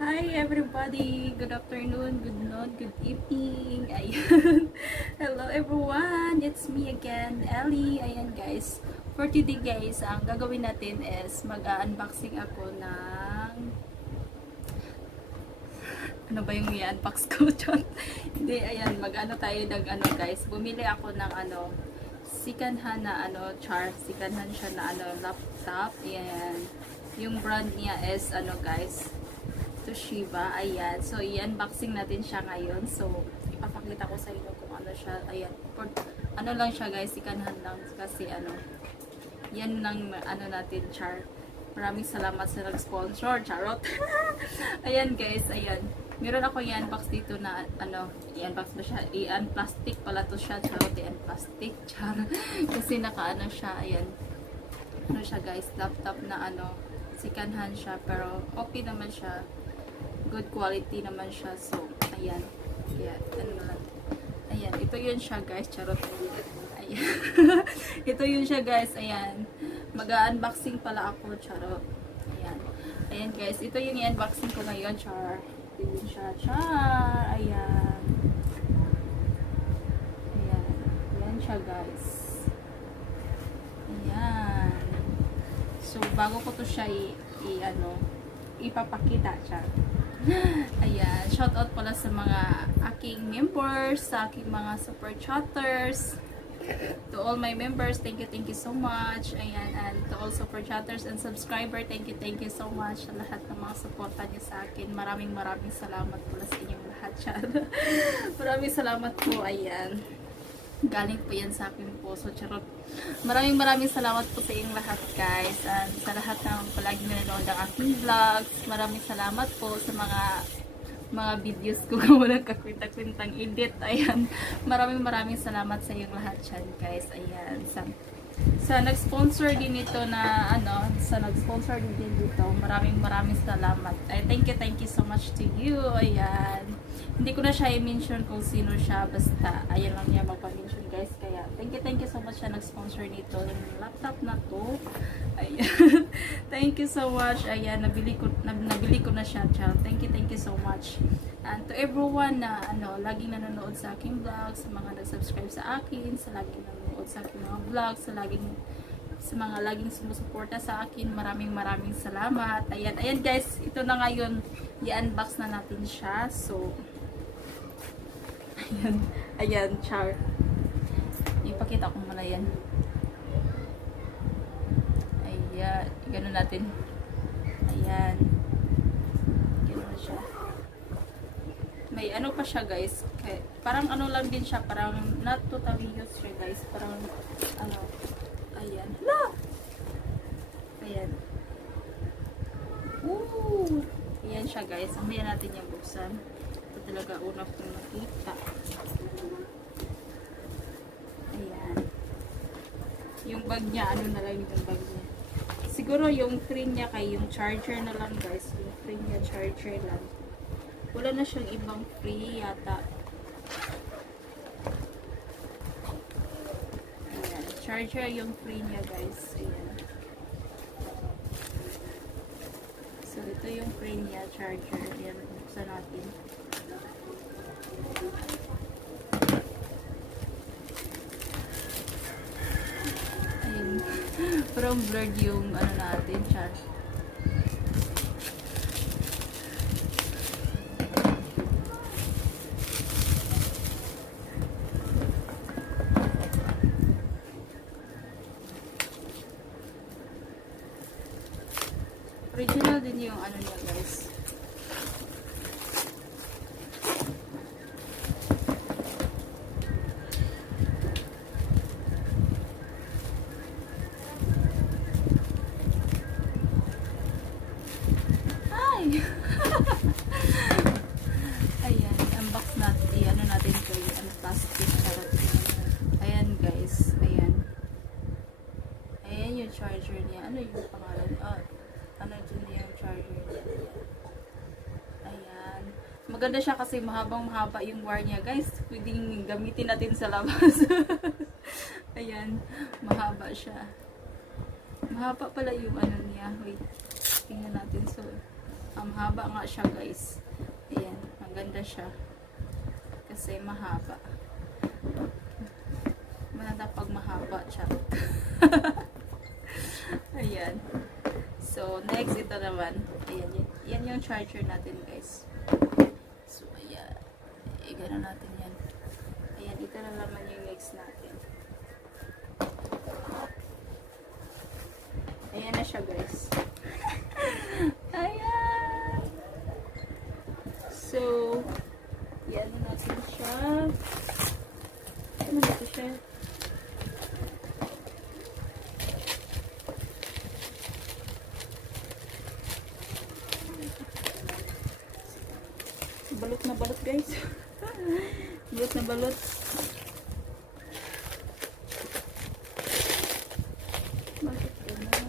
Hi everybody! Good afternoon, good noon, good evening. Ayan. Hello everyone! It's me again, Ellie. Ayan guys. For today guys, ang gagawin natin is mag-unboxing ako ng ano ba yung i-unbox ko dyan? Hindi, ayan, mag-ano tayo ng ano guys. Bumili ako ng ano, second hand na ano, second hand siya na ano, laptop. Ayan. Yung brand niya is ano guys, Toshiba. Ayan. So, i-unboxing natin siya ngayon. So, ipapakita ko sa inyo kung ano siya. Ayan. Ano lang siya guys, second hand lang kasi ano, yan lang ano natin, Maraming salamat sa nag-sponsor, charot. Ayan guys, ayan. Meron ako i-unbox dito na ano, i-unbox ba siya? I-unplastic pala to siya, charot, i-unplastic, kasi naka-ano siya, ayan. Ano siya guys, laptop na ano, second hand siya, pero okay naman siya. Good quality naman siya, so, ayan. Kaya, ano lang. Ayan, ito yun siya guys, charot. Ayan. Ito yun siya guys, ayan. Mag-unboxing pala ako, charot. Ayan. Ayan guys, ito yung i-unboxing ko ngayon, Ito yun siya, Ayan. Ayan. Ayan siya guys. Ayan. So, bago ko to siya ipapakita siya. Ayan. Shoutout pala sa mga aking members, sa aking mga super chatters. To all my members, thank you so much. Ayan, and to all super chatters and subscriber, thank you so much sa lahat ng mga suporta niyo sa akin. Maraming salamat pala sa inyong lahat, chat. Maraming salamat po, ayan. Galing po yan sa aking puso, charot. Maraming salamat po sa inyong lahat, guys. And sa lahat ng palagi nanonood ng aking vlogs, maraming salamat po sa mga videos ko kung walang kakwinta-kwintang edit. Ayan. Maraming salamat sa inyong lahat dyan, guys. Ayan. Sa nag-sponsor din ito na ano, maraming salamat. Ay, thank you so much to you. Ayan. Hindi ko na siya i-mention kung sino siya, basta ayan lang niya magpa-mention, guys. Kaya thank you so much siya nag-sponsor nito yung laptop na to. Ayan. Thank you so much. Ayan, nabili ko na siya, child. Thank you so much. And to everyone na ano, laging nanonood sa aking vlog, sa mga nag-subscribe sa akin, sa laging nanonood sa aking mga vlog, sa mga laging sumusuporta sa akin, maraming salamat. Ayan guys, ito na ngayon, i-unbox na natin siya. So, ayan, ipakita ko muna yan. Ayan, ganun natin. Ayan. Ganun siya. May ano pa siya guys, parang ano lang din siya, parang not totally used siya guys, parang ano, ayan. Hala! Ayan. Woo! Ayan siya guys, mamaya natin yung buksan. Ito talaga una kong nakita. Ayan. Yung bag niya, ano na lang yung bag niya. Siguro yung free niya kay yung charger na lang guys, yung free niya charger lang. Wala na siyang ibang free yata. Ayan. Charger yung free niya guys. Ayan. So, ito yung free niya charger. Ayan. Buksan natin. Ayan. Parang blurred yung ano natin, charger. Original din yung ano niya guys. Ay! Ayan, unbox natin. I-ano natin ito yung plastic. Ayan guys. Ayan. Ayan yung charger niya. Ano yung pangalan? Ano dyan yung charger niya. Ayan. Maganda siya kasi mahaba yung wire niya. Guys, pwedeng gamitin natin sa labas. Ayan. Mahaba siya. Mahaba pala yung ano niya. Wait. Tingnan natin. So, Haba nga siya guys. Ayan, maganda siya. Kasi mahaba. Maganda pag mahaba siya. Ayan. So, next ito naman. Ayan, yan yung charger natin guys. So, ayan. Gano'n natin yan. Ayan, ito na naman yung next natin. Ayan na siya guys. Ayan. So, yan na natin siya. Ano natin siya? Balot na balot guys. Balot na balot. Bakit gano'n?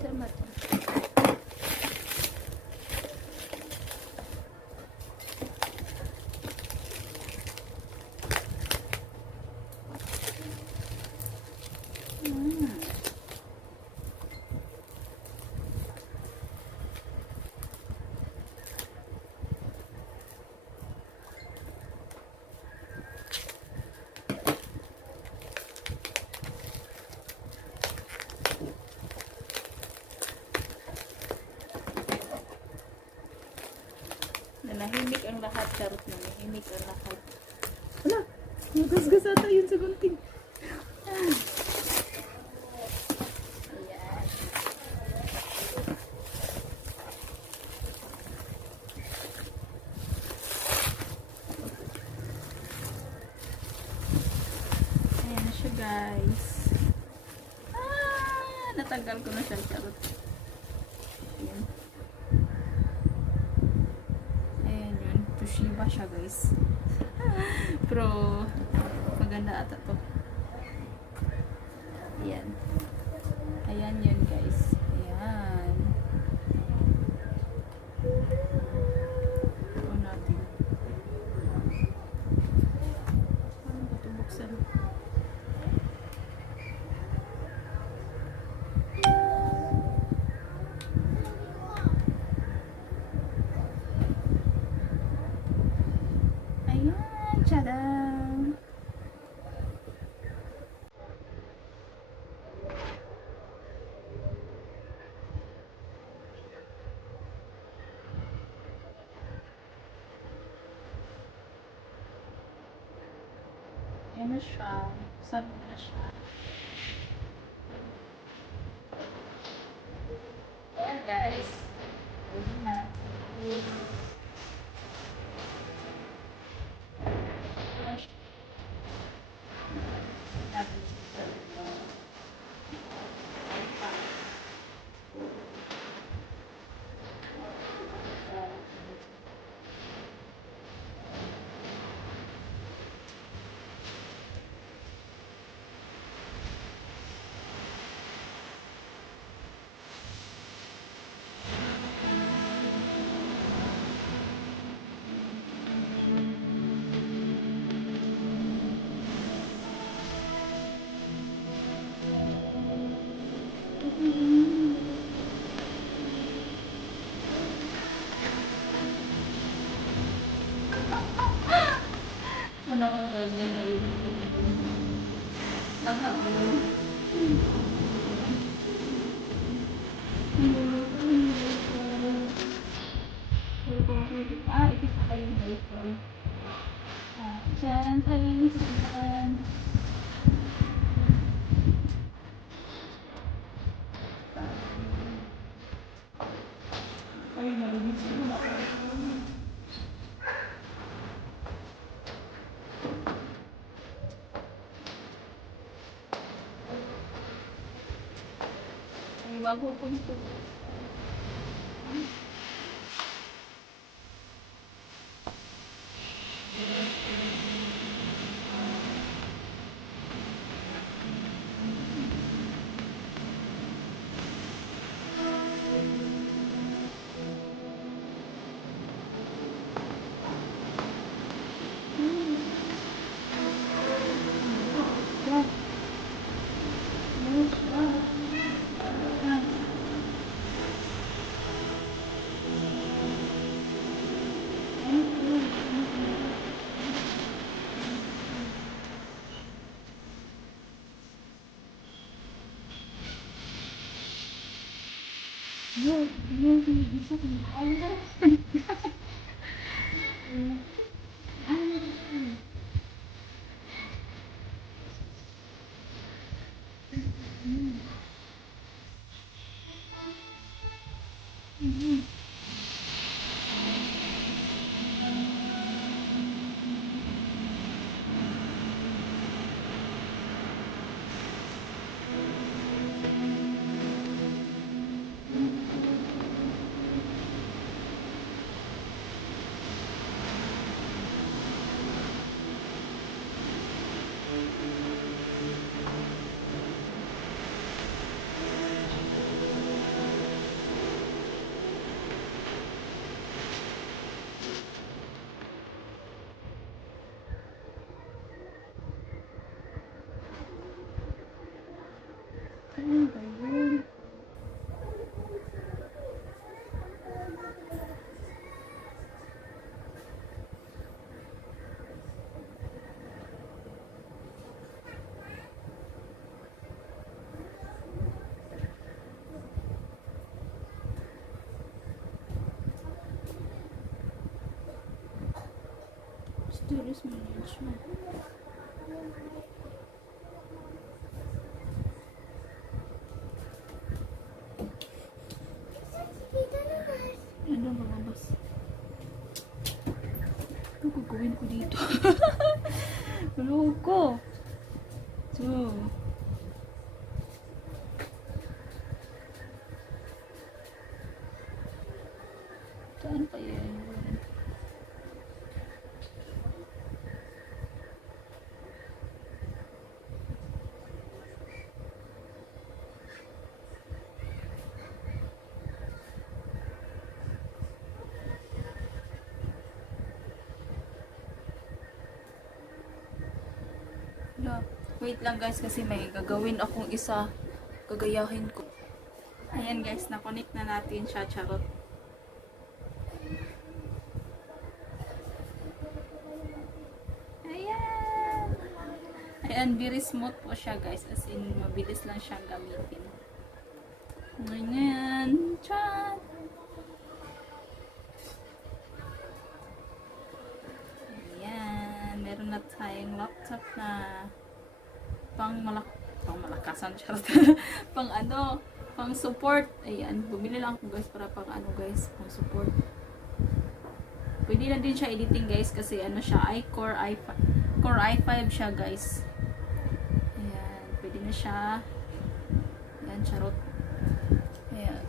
Tama to. Nahimik ang lahat, charot na nahimik ang lahat. Wala, nagasgas ata yun sa gunting. Ayan. Ayan na siya guys. Natanggal ko na siya, charot. Ayan. Toshiba siya guys. Pero maganda ata to. Ayan. Ayan yun guys. Ayan. Ito natin. Paano ba ito buksan? Tadam! Ayan na siya. Saan na siya? Ayan guys. Ayan na. Ano ka ganyan? Ang hapon. Ito pa yung diaper. Diyan, diyan. Ay, narinig ko na. Ay, wag ko punto. Yun, yun, bisa ko. Ano ba yun? Students management. Ano mga boss? Ano gagawin ko dito? Ano ko? So, saan pa yan? Wala. Wait lang guys kasi may gagawin akong isa. Gagayahin ko. Ayan guys, na-connect na natin siya. Charot. Ayan. Ayan, very smooth po siya guys. As in, mabilis lang siyang gamitin. Ayan. Chan! Ayan. Meron na tayong laptop na pang malakasan. Charot. Pang ano, pang support. Ayan, bumili lang ako guys para pang ano guys, pang support. Pwede na din siya editing guys kasi ano siya, Core i5 siya guys. Ayan, pwede na siya. Ayan, charot. Ayan.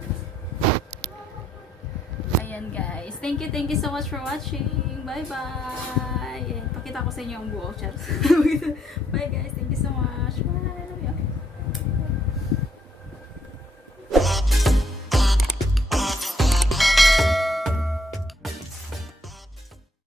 Ayan guys. Thank you so much for watching. Bye bye. Ayan, pakita ko sa inyo ang buo. Charot. Bye guys. Thank you so much. Bye.